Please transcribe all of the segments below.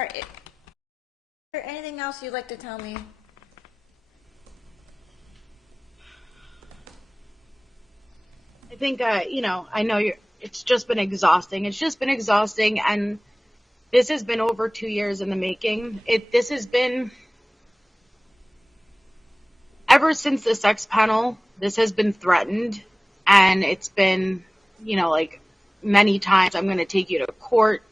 All right. Is there anything else you'd like to tell me? I think, I know it's just been exhausting. It's just been exhausting, and this has been over 2 years in the making. This has been, ever since the sex panel, this has been threatened, and it's been, like many times, I'm going to take you to court.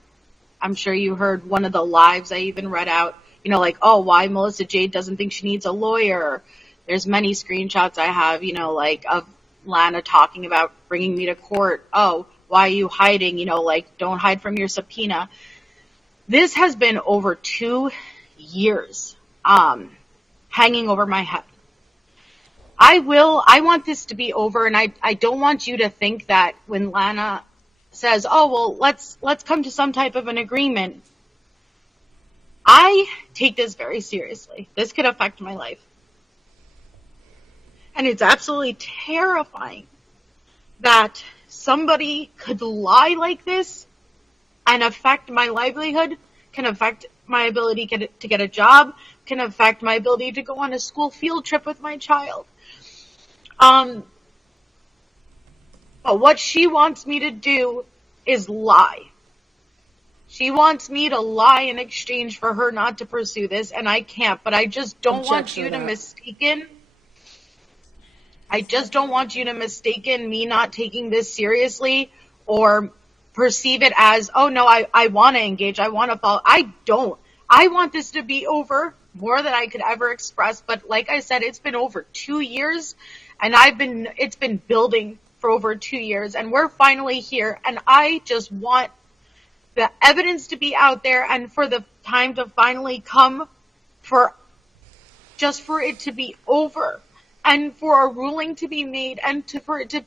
I'm sure you heard one of the lives I even read out, like, oh, why Melissa Jade doesn't think she needs a lawyer. There's many screenshots I have, like of Lana talking about bringing me to court. Oh, why are you hiding? Like, don't hide from your subpoena. This has been over 2 years, hanging over my head. I want this to be over, and I don't want you to think that when Lana says, oh, well, let's come to some type of an agreement. I take this very seriously. This could affect my life. And it's absolutely terrifying that somebody could lie like this and affect my livelihood, can affect my ability to get a job, can affect my ability to go on a school field trip with my child. But what she wants me to do is lie. She wants me to lie in exchange for her not to pursue this, and I can't. But I just don't want you to mistaken. I just don't want you to mistaken me not taking this seriously or perceive it as, oh no, I want to engage. I want to follow. I don't. I want this to be over more than I could ever express. But like I said, it's been over 2 years, and it's been building for over 2 years, and we're finally here. And I just want the evidence to be out there and for the time to finally come for it to be over and for a ruling to be made and for it to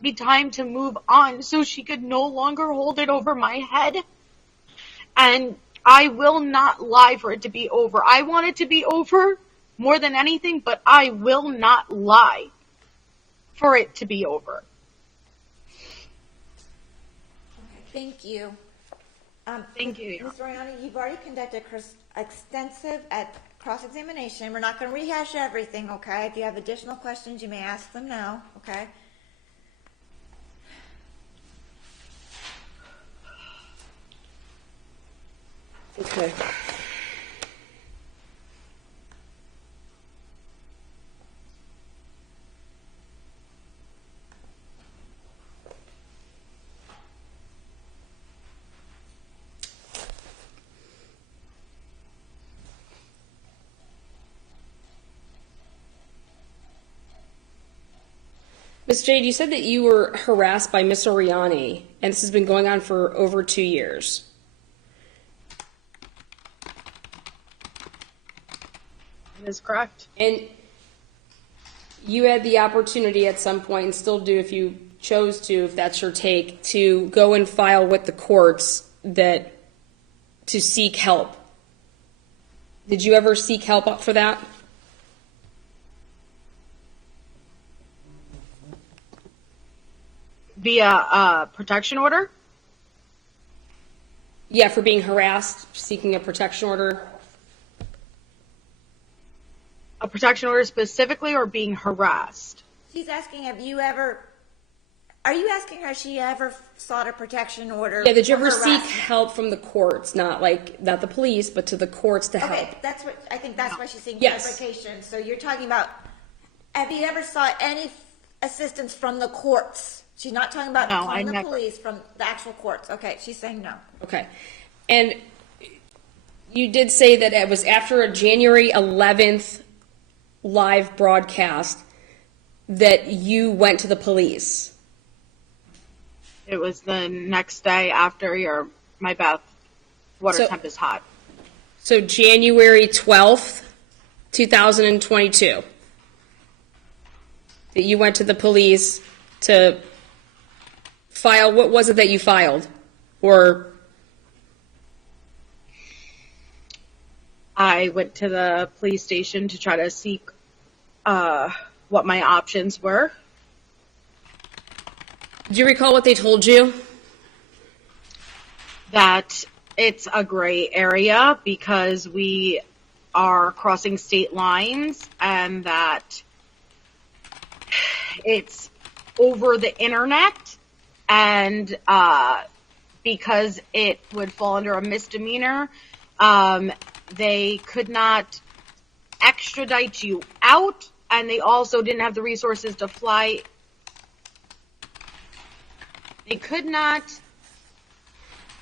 be time to move on so she could no longer hold it over my head. And I will not lie for it to be over. I want it to be over more than anything, but I will not lie for it to be over. Okay, thank you. Thank you. Ms. Oriani, you've already conducted extensive cross-examination. We're not going to rehash everything, okay? If you have additional questions, you may ask them now, okay? Okay. Ms. Jade, you said that you were harassed by Miss Oriani, and this has been going on for over 2 years. That is correct. And you had the opportunity at some point, and still do if you chose to, if that's your take, to go and file with the courts to seek help. Did you ever seek help up for that? Via protection order? Yeah, for being harassed, seeking a protection order. A protection order specifically, or being harassed? She's asking, are you asking her if she ever sought a protection order? Yeah, did you ever seek help from the courts? Not the police, but to the courts to help. Okay, I think that's why she's saying Yes. clarification. So you're talking about, have you ever sought any assistance from the courts? She's not talking about calling the police, from the actual courts. Okay, she's saying no. Okay. And you did say that it was after a January 11th live broadcast that you went to the police. It was the next day after my bath water temp is hot. So January 12th, 2022, that you went to the police to file. What was it that you filed? Or I went to the police station to try to seek what my options were. do you recall what they told you? That it's a gray area because we are crossing state lines and that it's over the internet, and because it would fall under a misdemeanor, they could not extradite you out, and they also didn't have the resources to fly. They could not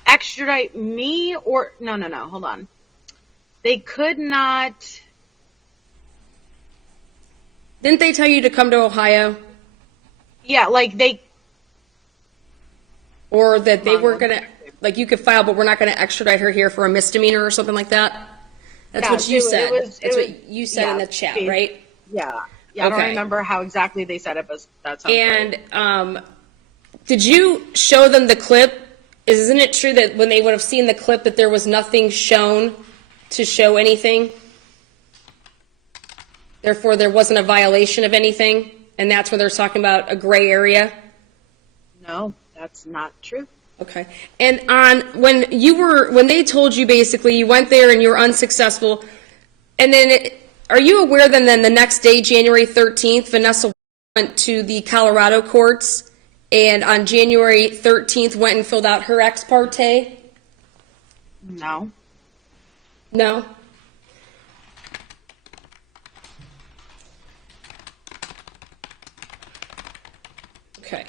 extradite me or no, hold on. They could not. Didn't they tell you to come to Ohio? Yeah, like they. Or that they weren't going to, like, you could file, but we're not going to extradite her here for a misdemeanor or something like that? That's what you said. That's what you said in the chat, right? Yeah. Yeah, I don't remember how exactly they said it, but that sounds right. And did you show them the clip? Isn't it true that when they would have seen the clip that there was nothing shown to show anything? Therefore, there wasn't a violation of anything? And that's when they're talking about a gray area? No, that's not true. Okay. And when they told you basically you went there and you were unsuccessful, and then are you aware then the next day, January 13th, Vanessa went to the Colorado courts and on January 13th went and filled out her ex parte? No. No? Okay.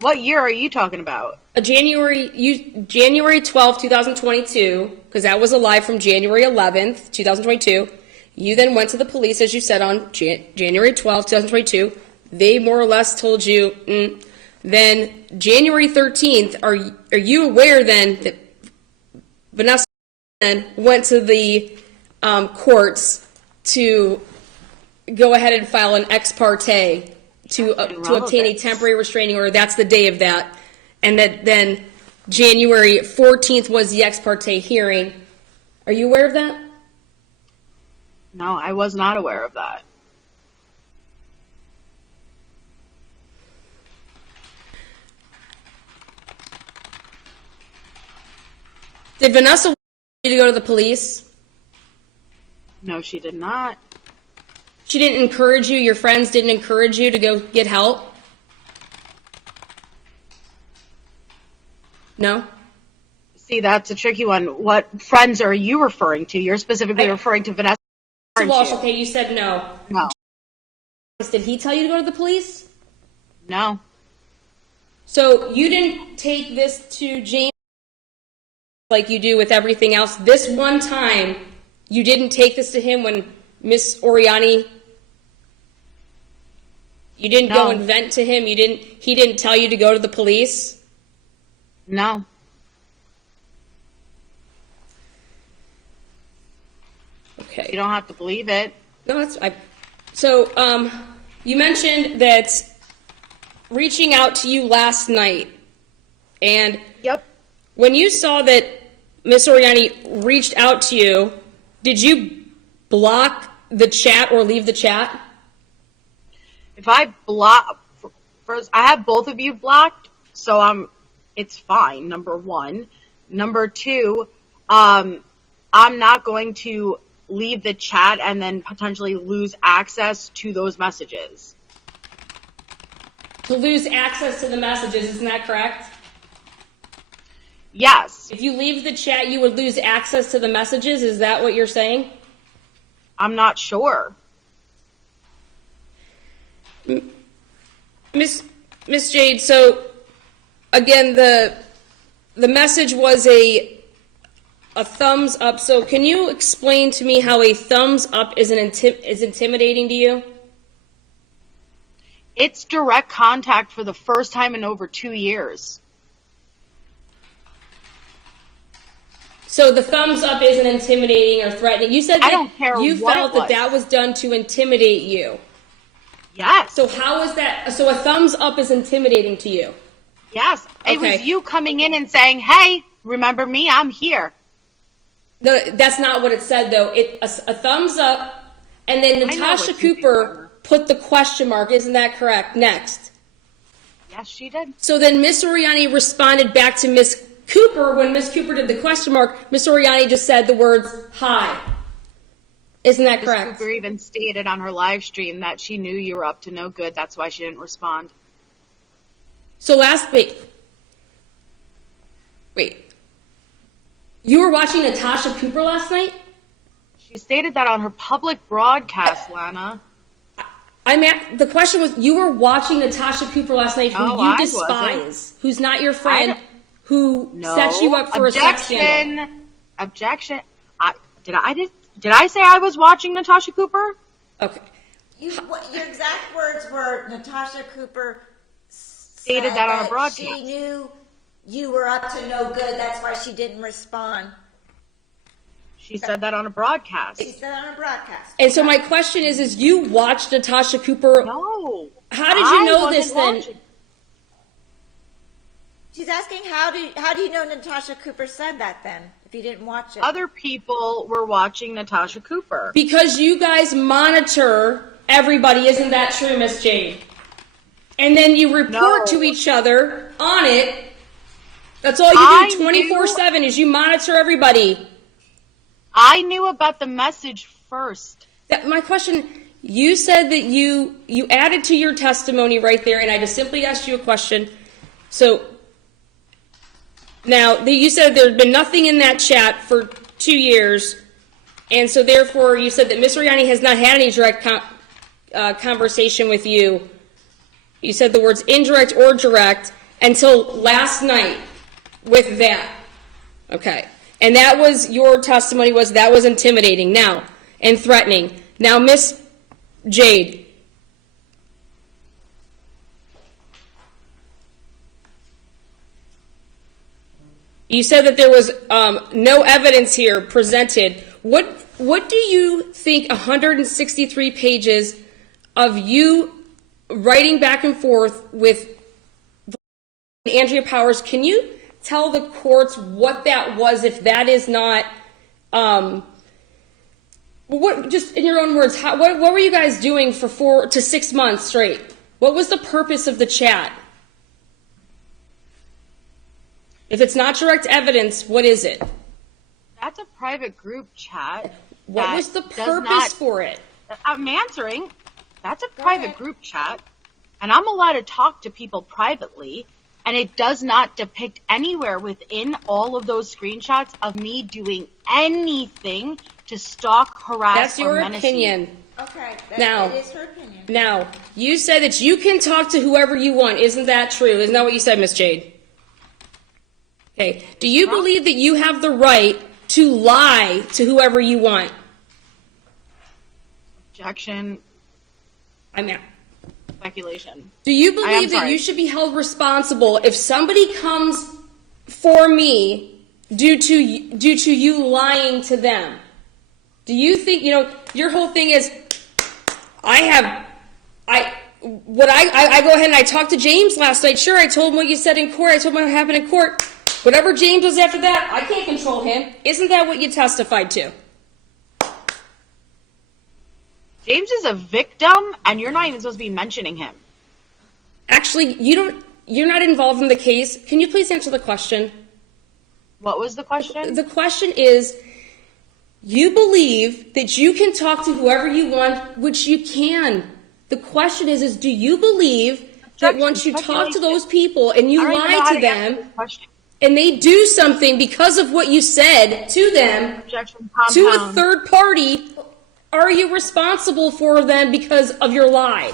What year are you talking about? January 12th, 2022, because that was a lie from January 11th, 2022. You then went to the police, as you said, on January 12th, 2022. They more or less told you. Then January 13th, are you aware then that Vanessa then went to the courts to go ahead and file an ex parte to obtain a temporary restraining order? That's the day of that. And that then January 14th was the ex parte hearing. Are you aware of that? No, I was not aware of that. Did Vanessa want you to go to the police? No, she did not. She didn't encourage you? Your friends didn't encourage you to go get help? No? See, that's a tricky one. What friends are you referring to? You're specifically referring to Vanessa. Walsh, okay, you said no. No. Did he tell you to go to the police? No. So you didn't take this to James like you do with everything else. This one time, you didn't take this to him when Miss Oriani. You didn't go and vent to him. He didn't tell you to go to the police. No. Okay. You don't have to believe it. No, so you mentioned that reaching out to you last night, and Yep. when you saw that Miss Oriani reached out to you, did you block the chat or leave the chat? If I first, I have both of you blocked, so it's fine, number one. Number two, I'm not going to leave the chat and then potentially lose access to those messages. To lose access to the messages, isn't that correct? Yes. If you leave the chat, you would lose access to the messages, is that what you're saying? I'm not sure. Miss Jade, so again, the message was a thumbs up. So can you explain to me how a thumbs up is intimidating to you? It's direct contact for the first time in over 2 years. So the thumbs up isn't intimidating or threatening. You said that I don't care you what felt it was. that was done to intimidate you. Yes. So how is that? So a thumbs up is intimidating to you? Yes. It Okay. was you coming in and saying, hey, remember me? I'm here. No, that's not what it said, though. A thumbs up, and then Natasha Cooper put the question mark. Isn't that correct? Next. Yes, she did. So then Miss Oriani responded back to Miss Cooper, when Miss Cooper did the question mark, Miss Oriani just said the words, hi. Isn't that correct? Miss Cooper even stated on her live stream that she knew you were up to no good. That's why she didn't respond. So wait. You were watching Natasha Cooper last night? She stated that on her public broadcast, Lana. The question was, you were watching Natasha Cooper last night, who you despise, who's not your friend, who sets you up for a sex scandal. Objection. Did I say I was watching Natasha Cooper? Okay. Your exact words were Natasha Cooper stated that on a broadcast. She knew you were up to no good. That's why she didn't respond. She said that on a broadcast. She said that on a broadcast. And so my question is you watched Natasha Cooper? No. How did you know this then? She's asking how do you know Natasha Cooper said that then, if you didn't watch it? Other people were watching Natasha Cooper. Because you guys monitor everybody, isn't that true, Miss Jade? And then you report to each other on it. That's all you do 24/7 is you monitor everybody. I knew about the message first. My question, you said that you added to your testimony right there, and I just simply asked you a question. So now you said there's been nothing in that chat for 2 years, and so therefore you said that Miss Oriani has not had any direct conversation with you. You said the words indirect or direct until last night with that. Okay. And that was your testimony that was intimidating now and threatening. Now, Miss Jade, you said that there was no evidence here presented. What do you think 163 pages of you writing back and forth with Andrea Powers, can you tell the courts what that was, if that is not, just in your own words, what were you guys doing for 4 to 6 months straight? What was the purpose of the chat? If it's not direct evidence, what is it? That's a private group chat. What was the purpose for it? I'm answering. That's a private group chat, and I'm allowed to talk to people privately. And it does not depict anywhere within all of those screenshots of me doing anything to stalk, harass, That's your or menace opinion. you. Okay, Now, that is her opinion. Now, you said that you can talk to whoever you want. Isn't that true? Isn't that what you said, Miss Jade? Okay. Do you believe that you have the right to lie to whoever you want? Objection. I'm out. Speculation. Do you believe that you should be held responsible if somebody comes for me due to you lying to them? Do you think, your whole thing is, I go ahead and I talked to James last night. Sure, I told him what you said in court. I told him what happened in court. Whatever James does after that, I can't control him. Isn't that what you testified to? James is a victim, and you're not even supposed to be mentioning him. Actually, you're not involved in the case. Can you please answer the question? What was the question? The question is, you believe that you can talk to whoever you want, which you can. The question is do you believe that once you talk to those people and you lie to them, and they do something because of what you said to them, to a third party, are you responsible for them because of your lie?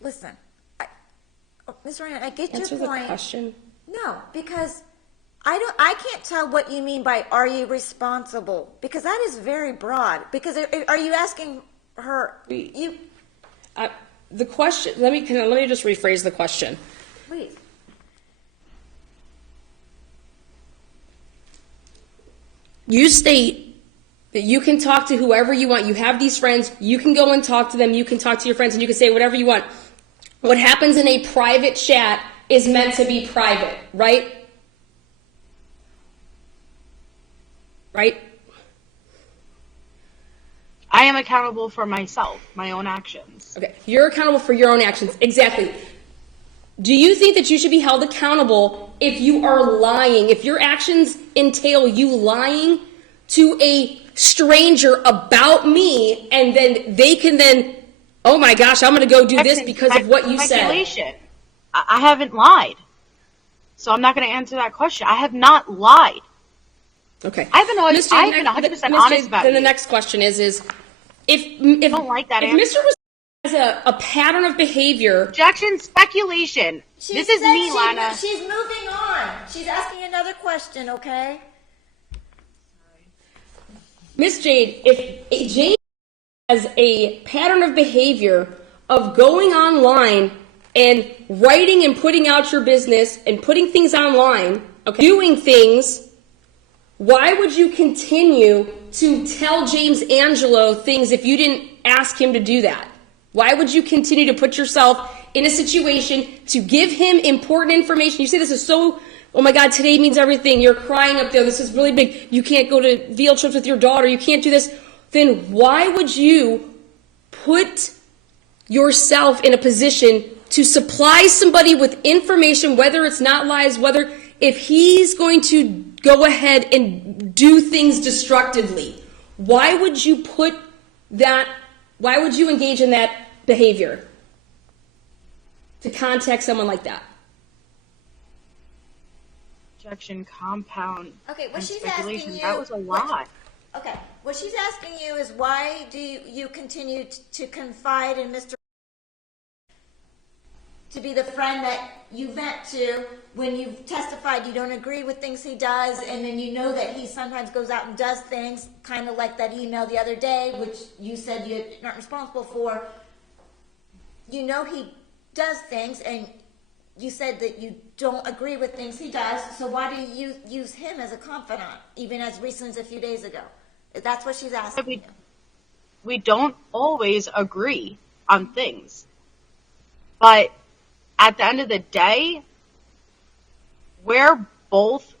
Listen, Ms. Ryan, I get Answer your point. the question. No, because I can't tell what you mean by "are you responsible," because that is very broad. Because are you asking her? The question. Let me just rephrase the question. Please. You state that you can talk to whoever you want. You have these friends. You can go and talk to them. You can talk to your friends, and you can say whatever you want. What happens in a private chat is meant to be private, right? Right? I am accountable for myself, my own actions. Okay, you're accountable for your own actions. Exactly. Do you think that you should be held accountable if you are lying, if your actions entail you lying to a stranger about me, and then they can then, oh my gosh, I'm going to go do this because of what you said? I haven't lied. So I'm not going to answer that question. I have not lied. Okay. I've been 100% honest about it. Then the next question is if I don't like that if answer. Mr. was has a pattern of behavior. Objection, speculation. This is me, Lana. She's moving on. She's asking another question, okay? Miss Jade, if Jade has a pattern of behavior of going online and writing and putting out your business and putting things online, okay, doing things, why would you continue to tell James Angelo things if you didn't ask him to do that? Why would you continue to put yourself in a situation to give him important information? You say this is so, oh my God, today means everything. You're crying up there. This is really big. You can't go to field trips with your daughter. You can't do this. Then why would you put yourself in a position to supply somebody with information, whether it's not lies, whether if he's going to go ahead and do things destructively? Why would you put that, why would you engage in that behavior to contact someone like that? Objection, compound. Okay, what she's speculation. asking you. That was a lot. Okay, what she's asking you is why do you continue to confide in Mr. to be the friend that you vent to when you've testified you don't agree with things he does, and then you know that he sometimes goes out and does things, kind of like that email the other day, which you said you're not responsible for. You know he does things, and you said that you don't agree with things he does, so why do you use him as a confidant, even as recent as a few days ago? That's what she's asking. We don't always agree on things. But at the end of the day, we're both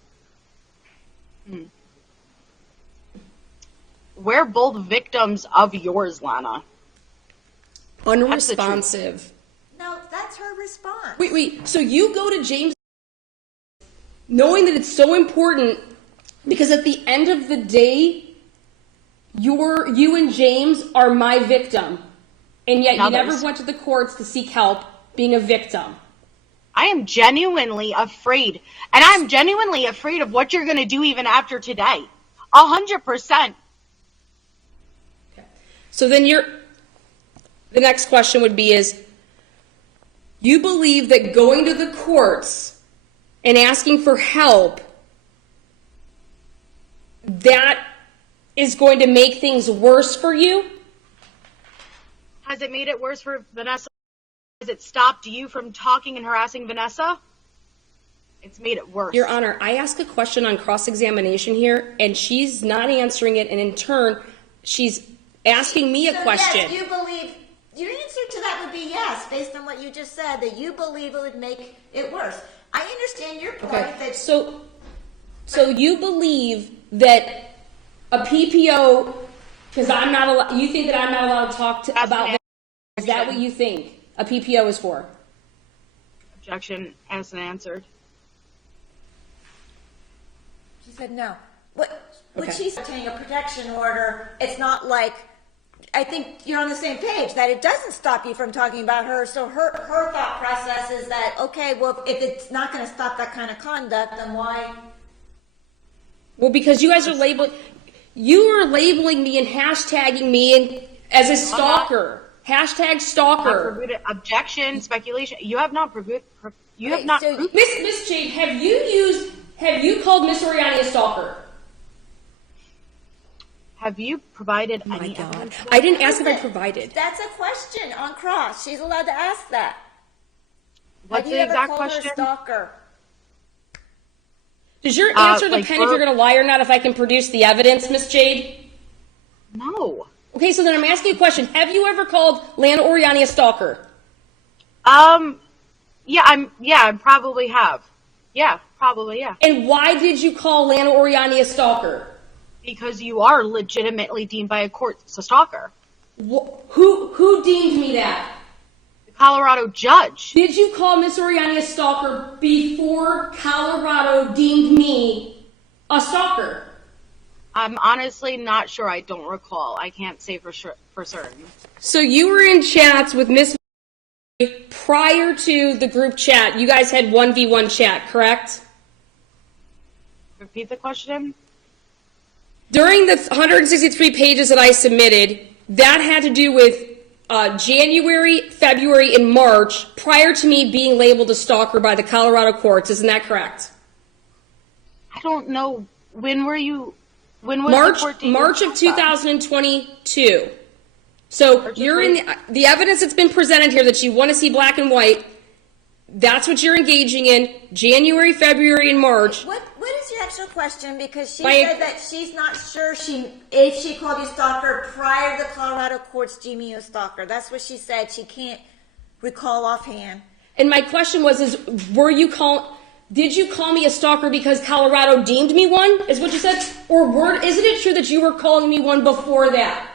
victims of yours, Lana. Unresponsive. No, that's her response. Wait. So you go to James knowing that it's so important because at the end of the day, you and James are my victim. And yet you never went to the courts to seek help being a victim. I am genuinely afraid. And I'm genuinely afraid of what you're going to do even after today. 100%. Okay. So then the next question would be is, you believe that going to the courts and asking for help, that is going to make things worse for you? Has it made it worse for Vanessa? Has it stopped you from talking and harassing Vanessa? It's made it worse. Your Honor, I asked a question on cross-examination here, and she's not answering it, and in turn, she's asking me a question. Yes, you believe, your answer to that would be yes, based on what you just said, that you believe it would make it worse. I understand your point. Okay, that so you believe that a PPO, because I'm not allowed, you think that I'm not allowed to talk about that? Is that what you think a PPO is for? Objection, asked and answered. She said no. What she's obtaining a protection order, it's not like, I think you're on the same page, that it doesn't stop you from talking about her. So her thought process is that, okay, well, if it's not going to stop that kind of conduct, then why? Well, because you guys are labeling me and hashtagging me as a stalker. Hashtag stalker. Objection, speculation. You have not proved. Miss Jade, have you called Miss Oriani a stalker? Have you provided any evidence? I didn't ask if I provided. That's a question on cross. She's allowed to ask that. What's the exact question? Have you ever called her a stalker? Does your answer depend if you're going to lie or not if I can produce the evidence, Miss Jade? No. Okay, so then I'm asking you a question. Have you ever called Lana Oriani a stalker? Yeah, I probably have. Yeah, probably, yeah. And why did you call Lana Oriani a stalker? Because you are legitimately deemed by a court a stalker. Who deemed me that? The Colorado judge. Did you call Miss Oriani a stalker before Colorado deemed me a stalker? I'm honestly not sure. I don't recall. I can't say for certain. So you were in chats with Miss prior to the group chat. You guys had 1v1 chat, correct? Repeat the question. During the 163 pages that I submitted, that had to do with January, February, and March, prior to me being labeled a stalker by the Colorado courts. Isn't that correct? I don't know. When was the court date? March of 2022. So you're in the evidence that's been presented here that you want to see black and white. That's what you're engaging in January, February, and March. What is your actual question? Because she said that she's not sure if she called you stalker prior to the Colorado courts deeming you a stalker. That's what she said. She can't recall offhand. And my question was, did you call me a stalker because Colorado deemed me one? Is what you said? Or isn't it true that you were calling me one before that?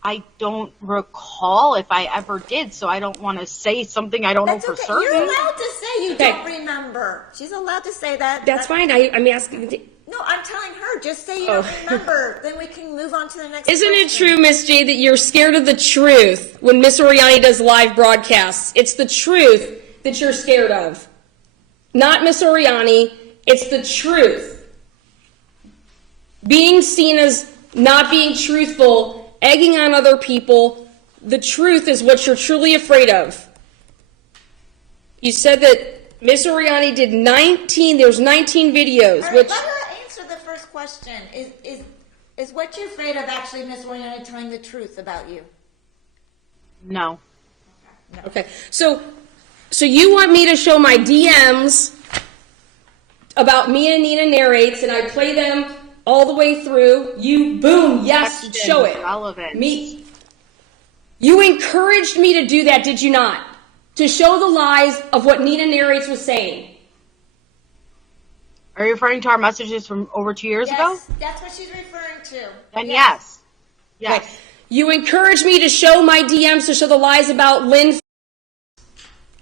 I don't recall if I ever did, so I don't want to say something I don't know for certain. You're allowed to say you don't remember. She's allowed to say that. That's fine. I'm asking. No, I'm telling her. Just say you don't remember. Then we can move on to the next Isn't question. it true, Miss Jade, that you're scared of the truth when Miss Oriani does live broadcasts? It's the truth that you're scared of. Not Miss Oriani. It's the truth. Being seen as not being truthful, egging on other people, the truth is what you're truly afraid of. You said that Miss Oriani did 19 videos. All right, let her answer the first question. Is what you're afraid of actually Miss Oriani telling the truth about you? No. Okay. So you want me to show my DMs about me and Nina narrates, and I play them all the way through. You, boom, yes, show it. Relevant. Me. You encouraged me to do that, did you not? To show the lies of what Nina narrates was saying. Are you referring to our messages from over 2 years ago? Yes, that's what she's referring to. Then yes. Okay. You encouraged me to show my DMs, to show the lies about Lynn.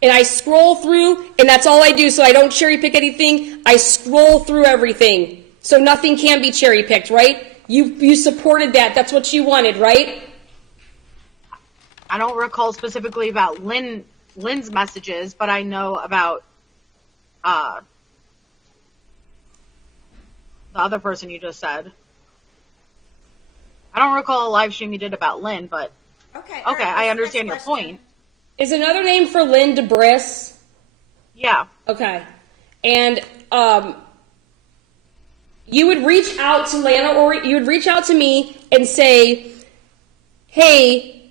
And I scroll through, and that's all I do, so I don't cherry pick anything. I scroll through everything. So nothing can be cherry picked, right? You supported that. That's what you wanted, right? I don't recall specifically about Lynn's messages, but I know about the other person you just said. I don't recall a live stream you did about Lynn, but okay, I understand your point. Is another name for Lynn Debris? Yeah. Okay. And you would reach out to Lana, or you would reach out to me and say, hey,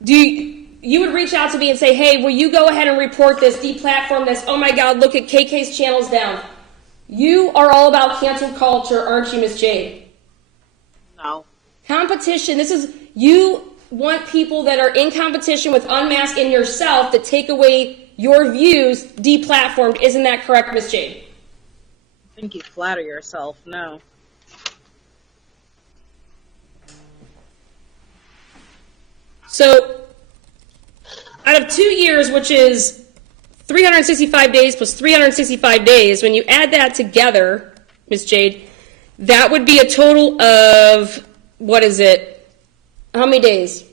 you would reach out to me and say, hey, will you go ahead and report this, deplatform this? Oh my God, look at KK's channel's down. You are all about cancel culture, aren't you, Miss Jade? No. Competition, you want people that are in competition with Unmasked and yourself to take away your views deplatformed. Isn't that correct, Miss Jade? I think you flatter yourself. No. So, out of 2 years, which is 365 days plus 365 days, when you add that together, Miss Jade, that would be a total of, what is it? How many days?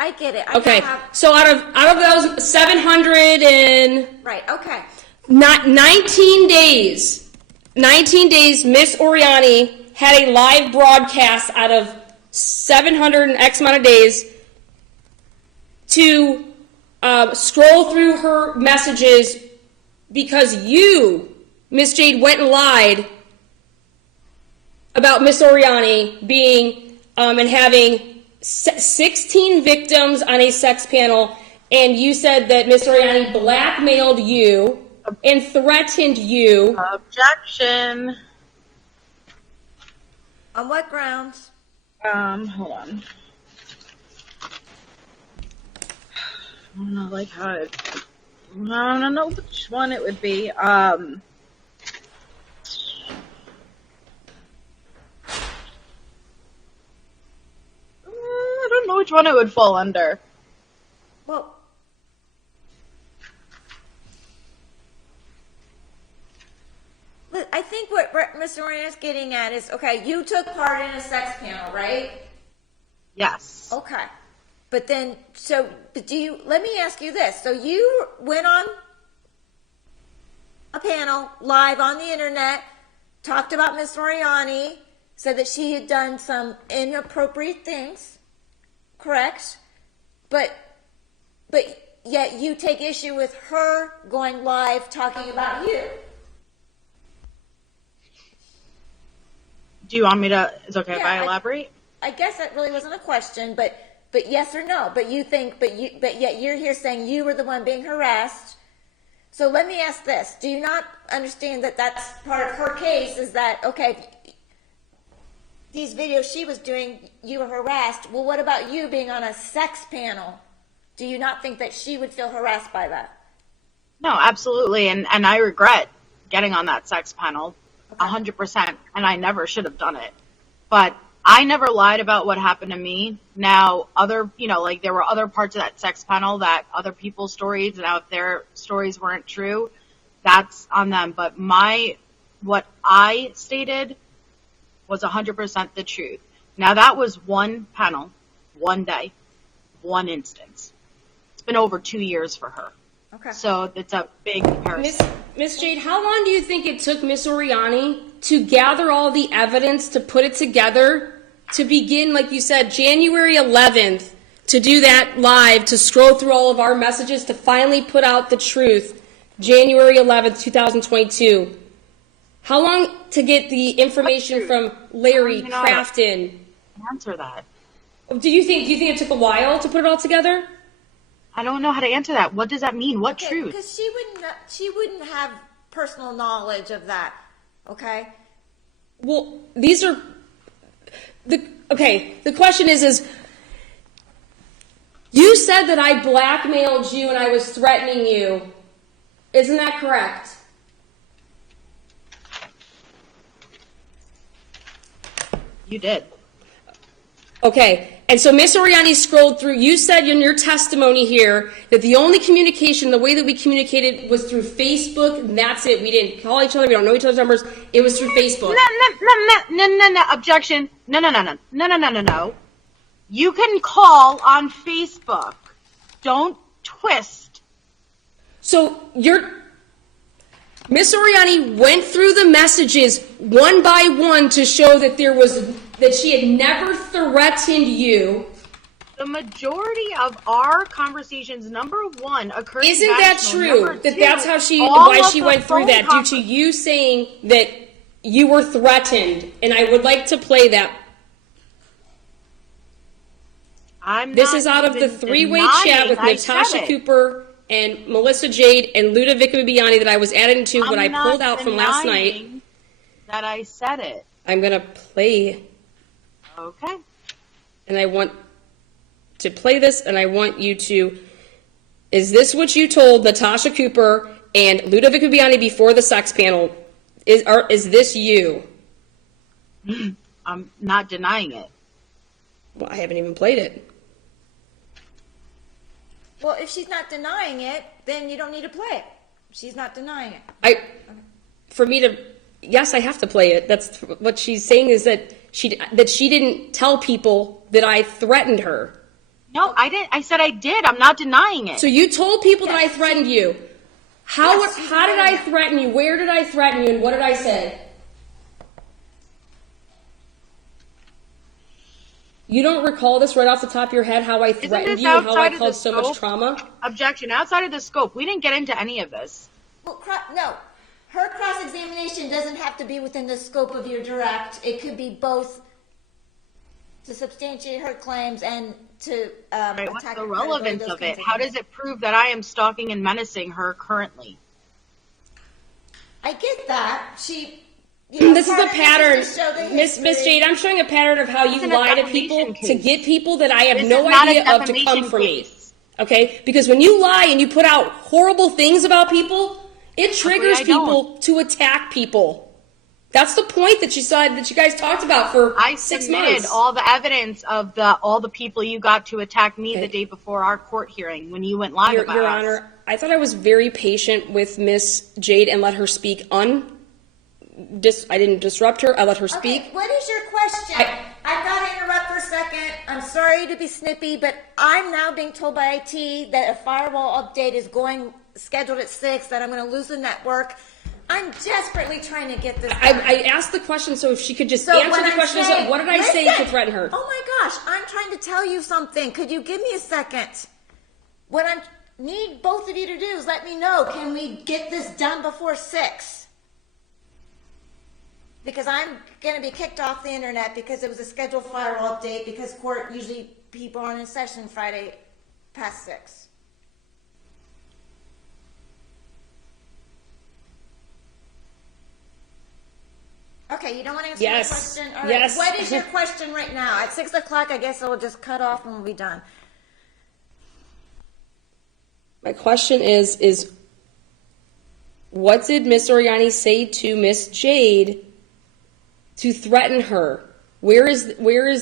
I get it. Okay, so out of those 700 and... Right, okay. Not 19 days, Miss Oriani had a live broadcast out of 700 and X amount of days to scroll through her messages because you, Miss Jade, went and lied about Miss Oriani being and having 16 victims on a sex panel, and you said that Miss Oriani blackmailed you and threatened you. Objection. On what grounds? Hold on. I don't know, like how I don't know which one it would be. I don't know which one it would fall under. Well, I think what Mr. Moreno's getting at is, okay, you took part in a sex panel, right? Yes. Okay. But then, let me ask you this. So you went on a panel live on the internet, talked about Miss Oriani, said that she had done some inappropriate things, correct? But yet you take issue with her going live talking about you. Do you want me to, is it okay if I elaborate? I guess that really wasn't a question, but yes or no. But yet you're here saying you were the one being harassed. So let me ask this. Do you not understand that that's part of her case, is that, okay, these videos she was doing, you were harassed. Well, what about you being on a sex panel? Do you not think that she would feel harassed by that? No, absolutely. And I regret getting on that sex panel 100%. And I never should have done it. But I never lied about what happened to me. Now, there were other parts of that sex panel that other people's stories, and now if their stories weren't true, that's on them. But what I stated was 100% the truth. Now, that was one panel, one day, one instance. It's been over 2 years for her. Okay. So it's a big comparison. Miss Jade, how long do you think it took Miss Oriani to gather all the evidence, to put it together, to begin, like you said, January 11th, to do that live, to scroll through all of our messages, to finally put out the truth, January 11th, 2022? How long to get the information from Larry Crafton? Answer that. Do you think it took a while to put it all together? I don't know how to answer that. What does that mean? What truth? Because she wouldn't have personal knowledge of that. Okay. Well, these are the question is you said that I blackmailed you and I was threatening you. Isn't that correct? You did. Okay. And so Miss Oriani scrolled through. You said in your testimony here that the only communication, the way that we communicated, was through Facebook, and that's it. We didn't call each other. We don't know each other's numbers. It was through Facebook. No. Objection. No. You can call on Facebook. Don't twist. So Miss Oriani went through the messages one by one to show that she had never threatened you. The majority of our conversations, number one, occurred. Isn't that true? That's how why she went through that, due to you saying that you were threatened, and I would like to play that. This is out of the three-way chat with Natasha Cooper and Melissa Jade and Ludovica Bibiani that I was added into, what I pulled out from last night. That I said it. I'm going to play. Okay. And I want to play this, and I want you to, is this what you told Natasha Cooper and Ludovica Bibiani before the sex panel? Is this you? I'm not denying it. Well, I haven't even played it. Well, if she's not denying it, then you don't need to play it. She's not denying it. Yes, I have to play it. That's what she's saying, is that she didn't tell people that I threatened her. No, I didn't. I said I did. I'm not denying it. So you told people that I threatened you. How did I threaten you? Where did I threaten you? And what did I say? You don't recall this right off the top of your head, how I threatened you and how I caused so much trauma? Objection. Outside of the scope. We didn't get into any of this. Well, no. Her cross-examination doesn't have to be within the scope of your direct. It could be both to substantiate her claims and to attack what's the her relevance of it? How does it prove that I am stalking and menacing her currently? I get that. This is a pattern, Miss Jade. I'm showing a pattern of how you lie to people to get people that I have no idea of to come for me. Okay? Because when you lie and you put out horrible things about people, it triggers people to attack people. That's the point that you said that you guys talked about for 6 months. I submitted all the evidence of all the people you got to attack me the day before our court hearing when you went live about Your us. Honor, I thought I was very patient with Miss Jade and let her speak I didn't disrupt her. I let her speak. Okay, what is your question? I've got to interrupt for a second. I'm sorry to be snippy, but I'm now being told by IT that a firewall update is scheduled at 6, that I'm going to lose the network. I'm desperately trying to get this done. I asked the question, so if she could just answer the question. What did I say to threaten her? Oh my gosh, I'm trying to tell you something. Could you give me a second? What I need both of you to do is let me know, can we get this done before 6? Because I'm going to be kicked off the internet because it was a scheduled firewall update, because court, usually people aren't in session Friday past 6. Okay, you don't want to answer my question? All right. Yes. What is your question right now? At 6 o'clock, I guess I will just cut off and we'll be done. My question is what did Miss Oriani say to Miss Jade to threaten her? Where is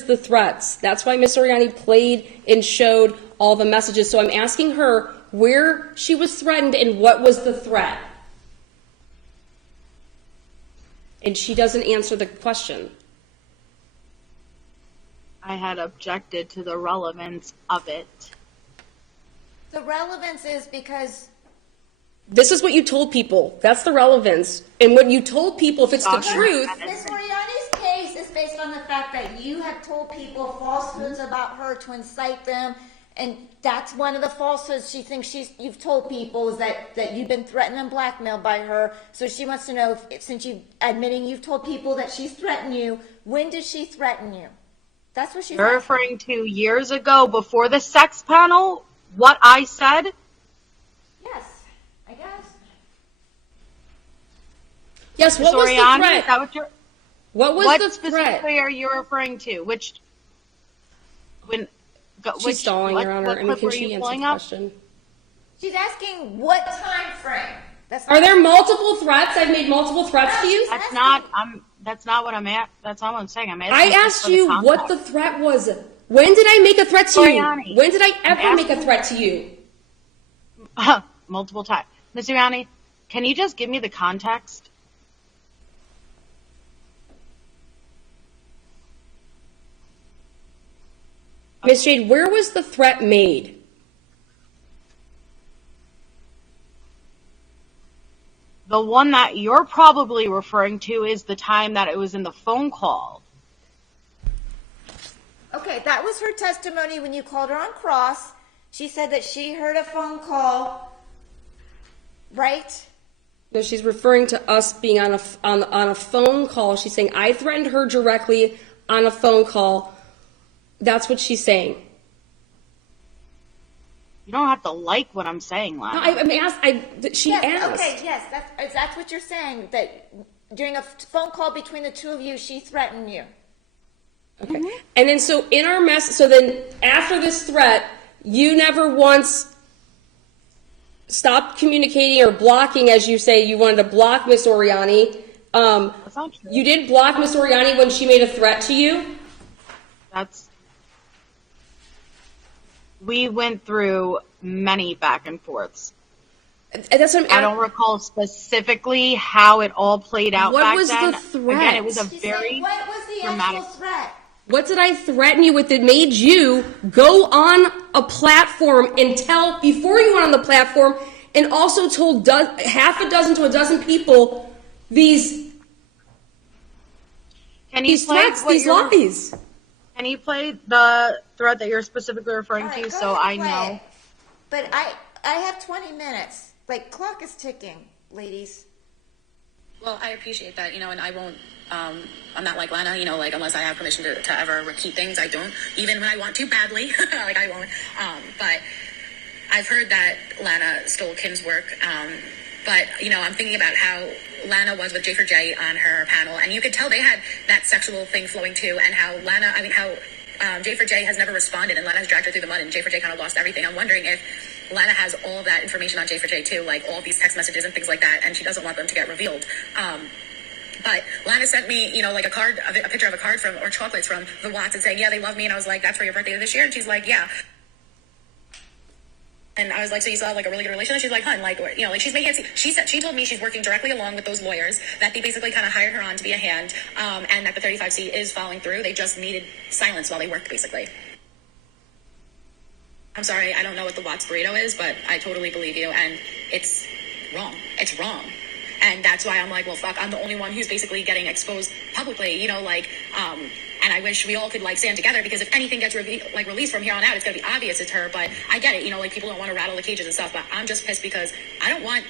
the threats? That's why Miss Oriani played and showed all the messages. So I'm asking her where she was threatened and what was the threat. And she doesn't answer the question. I had objected to the relevance of it. The relevance is because... This is what you told people. That's the relevance. And when you told people, if it's the truth... Ms. Oriani's case is based on the fact that you have told people falsehoods about her to incite them. And that's one of the falsehoods she thinks you've told people, is that you've been threatened and blackmailed by her. So she wants to know, since you've told people that she's threatened you, when did she threaten you? That's what she's You're referring to years ago before the sex panel, what I said? Yes, I guess. Yes, what was the threat? Is that what you're... What was what the threat? specifically are you referring to? She's stalling, Your Honor. I mean, can she answer the question? She's asking what time frame. Are there multiple threats? I've made multiple threats to you? That's not what I'm at. That's not what I'm saying. I asked you what the threat was. When did I make a threat to you? When did I ever make a threat to you? Multiple times. Ms. Oriani, can you just give me the context? Ms. Jade, where was the threat made? The one that you're probably referring to is the time that it was in the phone call. Okay, that was her testimony when you called her on cross. She said that she heard a phone call, right? No, she's referring to us being on a phone call. She's saying I threatened her directly on a phone call. That's what she's saying. You don't have to like what I'm saying, Lana. No, she asked. Okay, yes, that's what you're saying, that during a phone call between the two of you, she threatened you. Okay. And then so in our so then after this threat, you never once stopped communicating or blocking, as you say, you wanted to block Miss Oriani. That's not true. You did block Miss Oriani when she made a threat to you? We went through many back and forths. That's what I don't recall specifically how it all played out back then. What was the threat? Again, it was a very what was the dramatic actual threat? What did I threaten you with that made you go on a platform and tell, before you went on the platform, and also told half a dozen to a dozen people these threats, these lies? Can you play the thread that you're specifically referring to so I know? It. But I have 20 minutes. Like, clock is ticking, ladies. Well, I appreciate that, and I won't, I'm not like Lana, unless I have permission to ever repeat things, I don't, even when I want to badly, I won't, but I've heard that Lana stole Kim's work, but, I'm thinking about how Lana was with J4J on her panel, and you could tell they had that sexual thing flowing too, and how J4J has never responded, and Lana has dragged her through the mud, and J4J kind of lost everything. I'm wondering if Lana has all of that information on J4J too, like all of these text messages and things like that, and she doesn't want them to get revealed. But Lana sent me, you know, like a picture of a card or chocolates from the Watts and saying, yeah, they love me. And I was like, that's for your birthday this year? And she's like, yeah. And I was like, so you still have like a really good relationship? She's like, hun, like, you know, like she's making it she told me she's working directly along with those lawyers, that they basically kind of hired her on to be a hand, and that the 35C is following through. They just needed silence while they worked, basically. I'm sorry, I don't know what the Watts burrito is, but I totally believe you, and it's wrong. It's wrong. And that's why I'm like, well, fuck, I'm the only one who's basically getting exposed publicly, you know, like, and I wish we all could, like, stand together, because if anything gets released from here on out, it's gonna be obvious it's her. But I get it, you know, like, people don't want to rattle the cages and stuff, but I'm just pissed because I don't want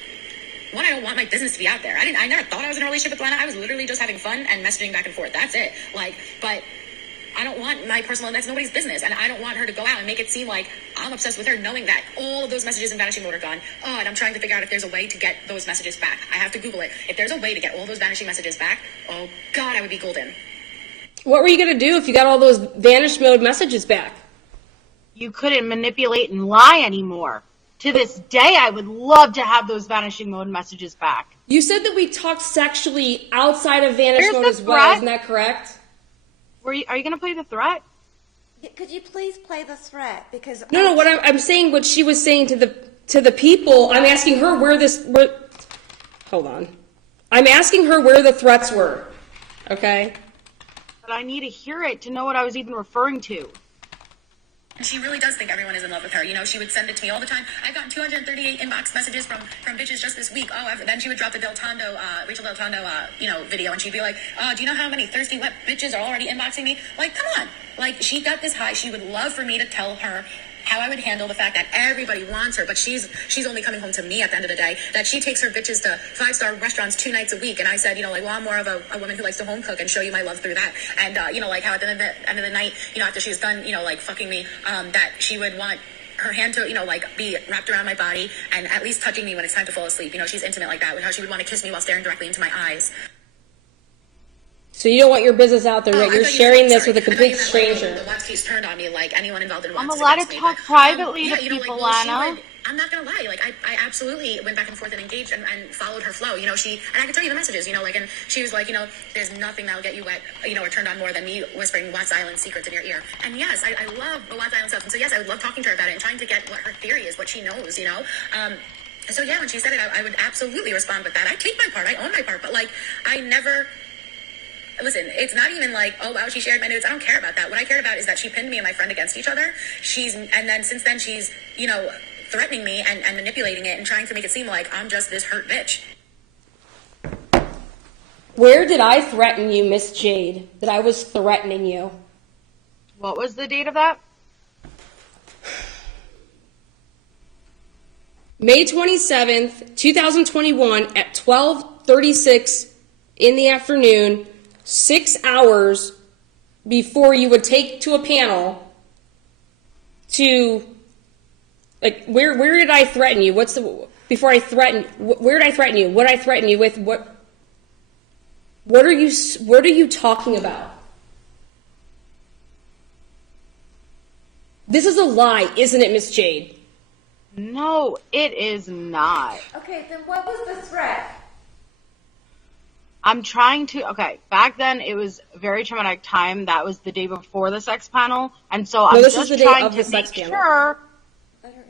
my business to be out there. I never thought I was in a relationship with Lana. I was literally just having fun and messaging back and forth. That's it. Like, but I don't want my personal, that's nobody's business. And I don't want her to go out and make it seem like I'm obsessed with her, knowing that all of those messages in vanishing mode are gone. Oh, and I'm trying to figure out if there's a way to get those messages back. I have to Google it. If there's a way to get all those vanishing messages back, oh God, I would be golden. What were you going to do if you got all those vanish mode messages back? You couldn't manipulate and lie anymore. To this day, I would love to have those vanishing mode messages back. You said that we talked sexually outside of vanish There's mode the as well, threat. isn't that correct? Are you going to play the threat? Could you please play the threat? Because No. What I'm saying, what she was saying to the people, I'm asking her hold on. I'm asking her where the threats were. Okay. But I need to hear it to know what I was even referring to. And she really does think everyone is in love with her. You know, she would send it to me all the time. I've gotten 238 inbox messages from bitches just this week. Oh, then she would drop the Rachel Del Tondo, video, and she'd be like, do you know how many thirsty wet bitches are already inboxing me? Like, come on. Like, she got this high. She would love for me to tell her how I would handle the fact that everybody wants her, but she's only coming home to me at the end of the day, that she takes her bitches to 5-star restaurants 2 nights a week. And I said, you know, like, well, I'm more of a woman who likes to home cook and show you my love through that. And, you know, like how at the end of the night, you know, after she's done, you know, like fucking me, that she would want her hand to, you know, like be wrapped around my body and at least touching me when it's time to fall asleep. You know, she's intimate like that, with how she would want to kiss me while staring directly into my eyes. So you don't want your business out there, right? You're sharing this with a complete stranger. The Watts case turned on me, like anyone involved in Watts. I'm allowed to talk privately to you know, people, like, Lana. I'm not gonna lie, like I absolutely went back and forth and engaged and followed her flow. You know, and I could tell you the messages, you know, like, and she was like, you know, there's nothing that'll get you wet, you know, or turned on more than me whispering Watts Island secrets in your ear. And yes, I love the Watts Island stuff. And so yes, I would love talking to her about it and trying to get what her theory is, what she knows, you know. So yeah, when she said it, I would absolutely respond with that. I take my part, I own my part, but like, I never. Listen, it's not even like, oh wow, she shared my nudes. I don't care about that. What I cared about is that she pinned me and my friend against each other. And then since then she's, you know, threatening me and manipulating it and trying to make it seem like I'm just this hurt bitch. Where did I threaten you, Miss Jade? That I was threatening you? What was the date of that? May 27th, 2021 at 12:36 in the afternoon, 6 hours before you would take to a panel to, like, where did I threaten you? Before I threatened, where did I threaten you? What did I threaten you with? What are you talking about? This is a lie, isn't it, Miss Jade? No, it is not. Okay, then what was the threat? I'm trying to, back then it was a very traumatic time. That was the day before the sex panel. And so I'm just trying to make sure.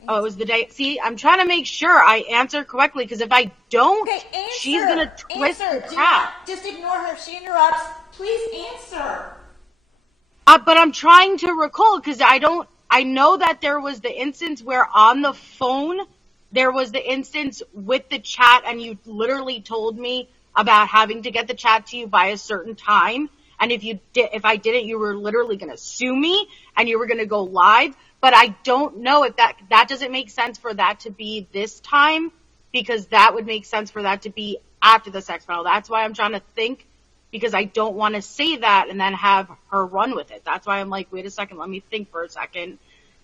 Oh, it was the day. See, I'm trying to make sure I answer correctly, because if I don't, she's going to twist the crap. Just ignore her. She interrupts. Please answer. But I'm trying to recall, because I know that there was the instance where on the phone, there was the instance with the chat, and you literally told me about having to get the chat to you by a certain time. And if I didn't, you were literally going to sue me and you were going to go live. But I don't know if that doesn't make sense for that to be this time, because that would make sense for that to be after the sex panel. That's why I'm trying to think, because I don't want to say that and then have her run with it. That's why I'm like, wait a second, let me think for a second.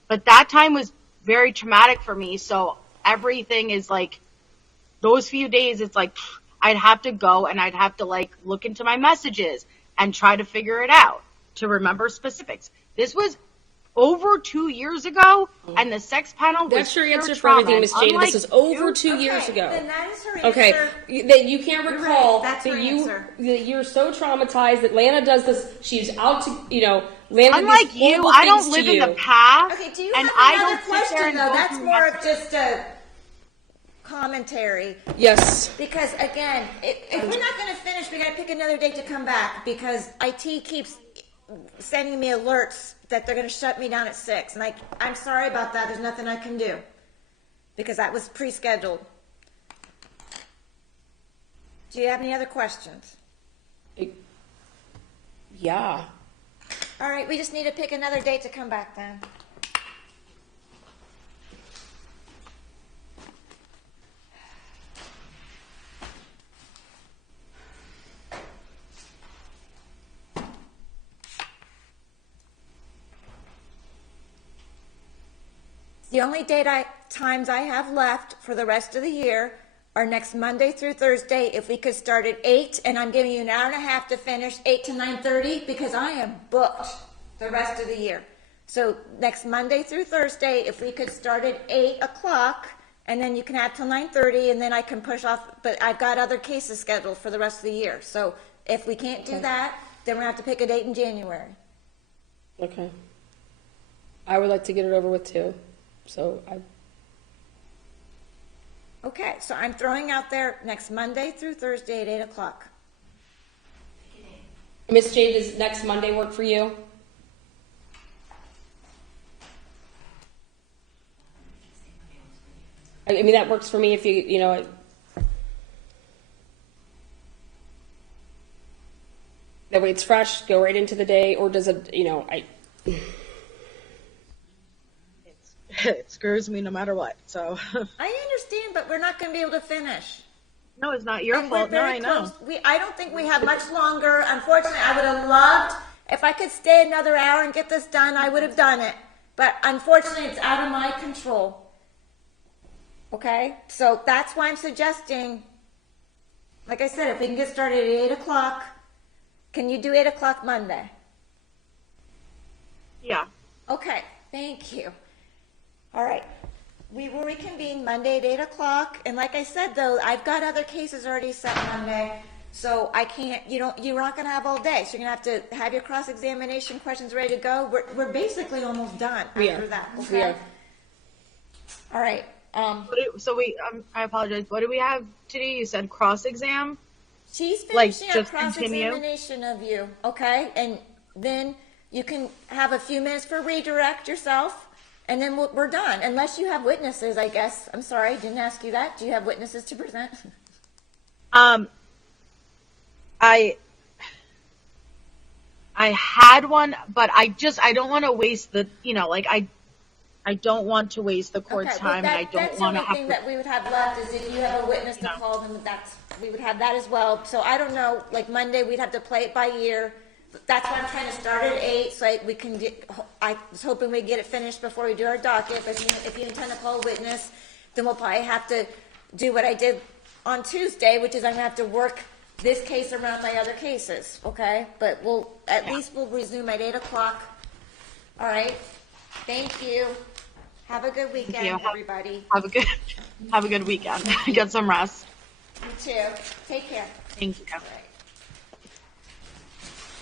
But that time was very traumatic for me. So everything is like, those few days, it's like, I'd have to go and I'd have to like look into my messages and try to figure it out to remember specifics. This was over 2 years ago, and the sex panel was That's your pure answer for trauma. everything, Miss Jade. Unlike This is over you- 2 years ago. Then that is her answer. Okay, that you can't You're recall right. That's that her answer. that you're so traumatized that Lana does this. She's out to Lana. Does Unlike these you, horrible I don't things live to in the you. past, Okay, do you and have I another don't sit there question, and though? go That's through more of messages. just a commentary. Yes. Because, again, if we're not going to finish, we got to pick another date to come back, because IT keeps sending me alerts that they're going to shut me down at 6. And I'm sorry about that. There's nothing I can do, because that was pre-scheduled. Do you have any other questions? Yeah. All right, we just need to pick another date to come back then. The only times I have left for the rest of the year are next Monday through Thursday. If we could start at 8, and I'm giving you an hour and a half to finish, 8 to 9:30, because I am booked the rest of the year. So next Monday through Thursday, if we could start at 8 o'clock, and then you can have till 9:30, and then I can push off, but I've got other cases scheduled for the rest of the year. So if we can't do that, then we're gonna have to pick a date in January. Okay. I would like to get it over with too. So Okay, so I'm throwing out there next Monday through Thursday at 8 o'clock. Miss Jade, does next Monday work for you? I mean, that works for me if that way it's fresh, go right into the day, or does it, It screws me no matter what. So I understand, but we're not going to be able to finish. no, it's not your And we're fault. No, very I know. close. I don't think we have much longer. Unfortunately, I would have loved, if I could stay another hour and get this done, I would have done it. But unfortunately, it's out of my control. Okay? So that's why I'm suggesting, like I said, if we can get started at 8 o'clock, can you do 8 o'clock Monday? Yeah. Okay, thank you. All right. We will reconvene Monday at 8 o'clock. And like I said, though, I've got other cases already set Monday. So I can't, you're not going to have all day. So you're going to have to have your cross-examination questions ready to go. We're basically almost done after that. Okay? We are. All right. I apologize. What do we have today? You said cross-exam? She's Like, finishing a just continue? cross-examination of you. Okay? And then you can have a few minutes for redirect yourself. And then we're done, unless you have witnesses, I guess. I'm sorry, I didn't ask you that. Do you have witnesses to present? I had one, but I don't want to waste the, I don't want to waste the court's well, time, and I don't want to That's the only have thing to. that we would have left is if you have a witness to call, then we would have that as well. So I don't know, like Monday, we'd have to play it by ear. That's why I'm trying to start at 8, so we can I was hoping we'd get it finished before we do our docket, but if you intend to call a witness, then we'll probably have to do what I did on Tuesday, which is I'm gonna have to work this case around my other cases, okay? But at least we'll resume at 8 o'clock. All right, thank you. Have a good weekend, everybody. Have a good weekend. Get some rest. You too. Take care. Thank you. All right.